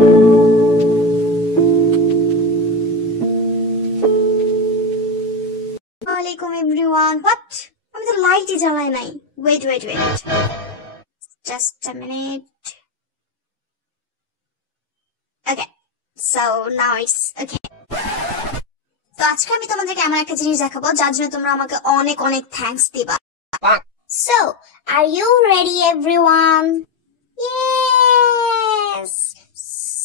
Assalamualaikum everyone. What? আমি তো লাইটই জ্বালাই নাই. Wait. Just a minute. Okay. So now it's okay. তো আজকে আমি তোমাদেরকে এমন একটা জিনিস দেখাবো যার জন্য তোমরা আমাকে অনেক অনেক থ্যাঙ্কস দিবা. So, are you ready everyone? Yes.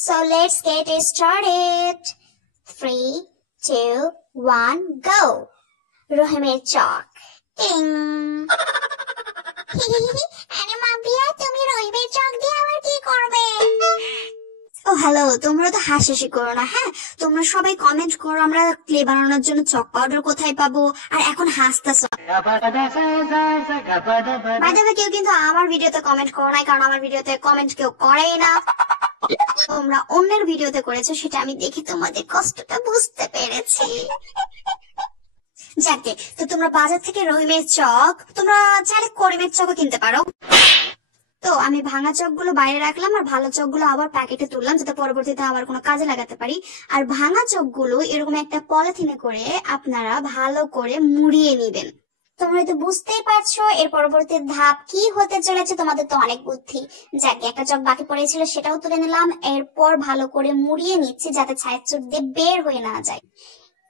So let's get it started. 3, 2, 1, go. রহিমের চক. টিং. আরে মাবিয়া, তুমি রহিমের চক দিয়ে আবার কি করবে? ও হ্যালো, তোমরা তো হাসাহাসি করো না, হ্যাঁ? তোমরা সবাই কমেন্ট করো আমরা ক্লে বানানোর জন্য চক পাউডার কোথায় পাবো, আর এখন হাসতেছো। বাই দ্য ওয়ে, কেউ কিন্তু আমার ভিডিওতে কমেন্ট করো নাই, কারণ আমার ভিডিওতে কমেন্ট কেউ করেই না। তোমরা অন্যের ভিডিওতে করেছো, সেটা আমি দেখে তোমাদের কষ্টটা বুঝতে পেরেছি। যাকে তো তোমরা বাজার থেকে রহিমের চক, তোমরা চাইলে করিমের চকও কিনতে পারো। তো আমি ভাঙা চকগুলো বাইরে রাখলাম, আর ভালো চকগুলো আবার প্যাকেটে তুললাম, যাতে পরবর্তীতে আবার কোনো কাজে লাগাতে পারি। আর ভাঙা চকগুলো এরকম একটা পলিথিনে করে আপনারা ভালো করে মুড়িয়ে নিবেন। তোমরা তো বুঝতেই পারছো এর পরবর্তী ধাপ কি হতে চলেছে। তোমাদের তো অনেক বুদ্ধি। যাকে একটা চক বাকি পড়েছিল সেটাও তুলে নিলাম, এরপর ভালো করে মুড়িয়ে নিচ্ছি যাতে ছায়ের চোখ দিয়ে বের হয়ে না যায়।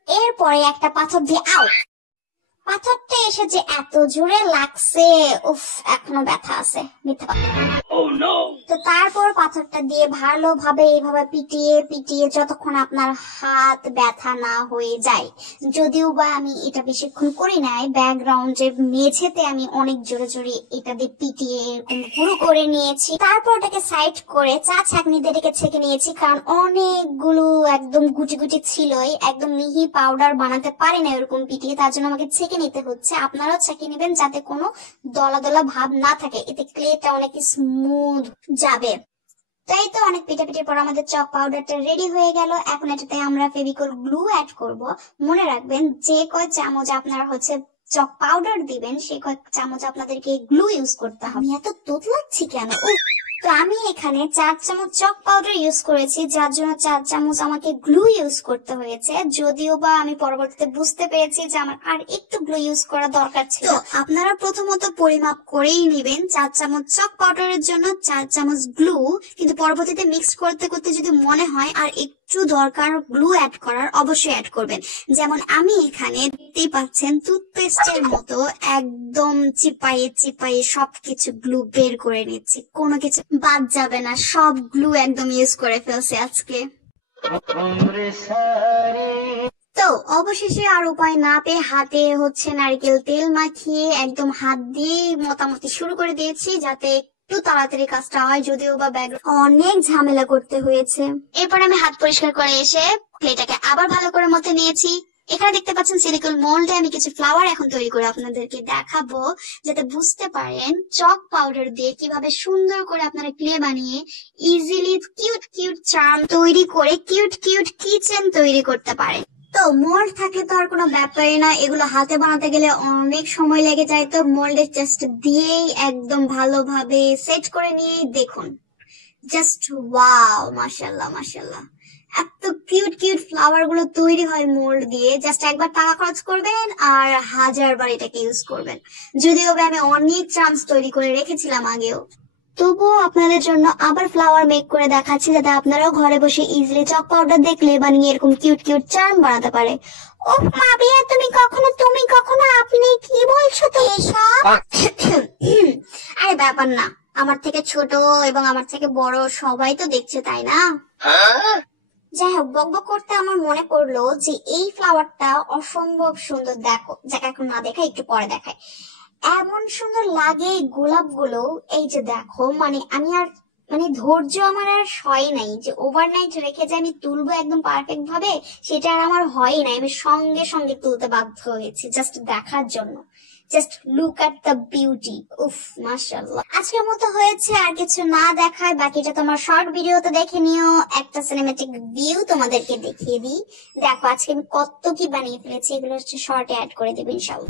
এরপরে একটা পাথর দিয়ে পাথরটা এসে যে এত জোরে লাগছে, উফ, এখনো ব্যথা আছে। মিথ্যা কথা। তো তারপর পাথরটা দিয়ে ভালোভাবে এইভাবে পিটিয়ে যতক্ষণ আপনার হাত ব্যথা না হয়ে যায়। যদিও বা আমি এটা বেশিক্ষণ করি নাই, ব্যাকগ্রাউন্ডে মেঝেতে আমি অনেক জোরে এটা দিয়ে পিটিয়ে এরকম গুঁড়ো করে নিয়েছি। তারপর ওটাকে সাইড করে চা ছাঁকনি দিয়ে এটাকে ছেঁকে নিয়েছি, কারণ অনেকগুলো একদম গুটি ছিলই, একদম মিহি পাউডার বানাতে পারি না এরকম পিটিয়ে, তার জন্য আমাকে ছেঁকে নিতে হচ্ছে। আপনারাও ছেঁকে নেবেন যাতে কোনো দলা ভাব না থাকে, এতে ক্লেটা অনেক স্মুথ যাবে। তাই তো অনেক পিটাপিটির পর আমাদের চক পাউডারটা রেডি হয়ে গেল। এখন এটাতে আমরা ফেভিকল গ্লু অ্যাড করব। মনে রাখবেন যে কয় চামচ আপনারা চক পাউডার দিবেন, সেই কয় চামচ আপনাদেরকে গ্লু ইউজ করতে হবে। আমি এত তোতলাচ্ছি কেন? তো আমি এখানে 4 চামচ চক পাউডার ইউজ করেছি, যার জন্য 4 চামচ আমাকে গ্লু ইউজ করতে হয়েছে। যদিও বা আমি পরবর্তীতে বুঝতে পেরেছি যে আমার আর একটু গ্লু ইউজ করা দরকার ছিল। আপনারা প্রথমত পরিমাপ করেই নেবেন 4 চামচ চক পাউডারের জন্য 4 চামচ গ্লু, কিন্তু পরবর্তীতে মিক্স করতে যদি মনে হয় আর একটু দরকার গ্লু অ্যাড করার, অবশ্যই অ্যাড করবেন। যেমন আমি এখানে দেখতেই পাচ্ছেন টুথপেস্টের মতো একদম চিপাইয়ে সবকিছু গ্লু বের করে নিচ্ছি, কোনো কিছু বাদ যাবে না, সব গ্লু একদম ইউজ করে ফেলছে আজকে। তো অবশেষে আর উপায় না পেয়ে হাতে নারকেল তেল মাখিয়ে একদম হাত দিয়ে মোটামুটি শুরু করে দিয়েছি, যাতে একটু তাড়াতাড়ি কাজটা হয়। যদিও বা অনেক ঝামেলা করতে হয়েছে। এরপর আমি হাত পরিষ্কার করে এসে ক্লেটাকে আবার ভালো করে মথে নিয়েছি। এখানে দেখতে পাচ্ছেন সিলিকন মোল্ডে আমি কিছু ফ্লাওয়ার এখন তৈরি করে আপনাদেরকে দেখাবো, যাতে বুঝতে পারেন চক পাউডার দিয়ে কিভাবে সুন্দর করে আপনারা ক্লে বানিয়ে ইজিলি কিউট চার্ম তৈরি করে কিউট কিচেন তৈরি করতে পারেন। তো মোল্ড থাকলে তো আর কোনো ব্যাপারই না, এগুলো হাতে বানাতে গেলে অনেক সময় লেগে যায়। তো মোল্ডে জাস্ট দিয়েই একদম ভালোভাবে সেট করে নিয়ে দেখুন, জাস্ট ওয়াও, মাশাআল্লাহ এত কিউট ফ্লাওয়ার গুলো তৈরি হয় মোল্ড দিয়ে। জাস্ট একবার টাকা খরচ করবেন আর 1000 বার এটাকে ইউজ করবেন। যদিও আমি অনেক চার্মস তৈরি করে রেখেছিলাম আগেও, তবুও আপনাদের জন্য আবার ফ্লাওয়ার মেক করে দেখাচ্ছি, যাতে আপনারাও ঘরে বসে ইজিলি চক পাউডার দেখলে বানিয়ে এরকম কিউট চার্ম বানাতে পারে। ওহ মাবিয়া, তুমি কখনো আপনি কি বলছো তো এসব? আরে ব্যাপার না, আমার থেকে ছোট এবং আমার থেকে বড় সবাই তো দেখছে, তাই না? যাই হোক, বকবক করতে আমার মনে পড়লো যে এই ফ্লাওয়ারটা অসম্ভব সুন্দর। দেখো, যাকে এখন না দেখাই, একটু পরে দেখাই। এমন সুন্দর লাগে গোলাপগুলো। এই যে দেখো, আমি আর ধৈর্য আমার আর হয় নাই যে ওভারনাইট রেখে যে আমি তুলবো একদম পারফেক্ট ভাবে, সেটা আর আমার হয় নাই। আমি সঙ্গে তুলতে বাধ্য হয়েছি জাস্ট দেখার জন্য। Just look at the beauty. উফ, মাশাআল্লাহ। আজকের মতো হয়েছে, আর কিছু না দেখায় বাকিটা তোমার শর্ট ভিডিওতে দেখে নিও। একটা সিনেমেটিক ভিউ তোমাদেরকে দেখিয়ে দিই। দেখো আজকে আমি কত কি বানিয়ে ফেলেছি, এগুলো হচ্ছে শর্টে অ্যাড করে দেবো ইনশাআল্লাহ।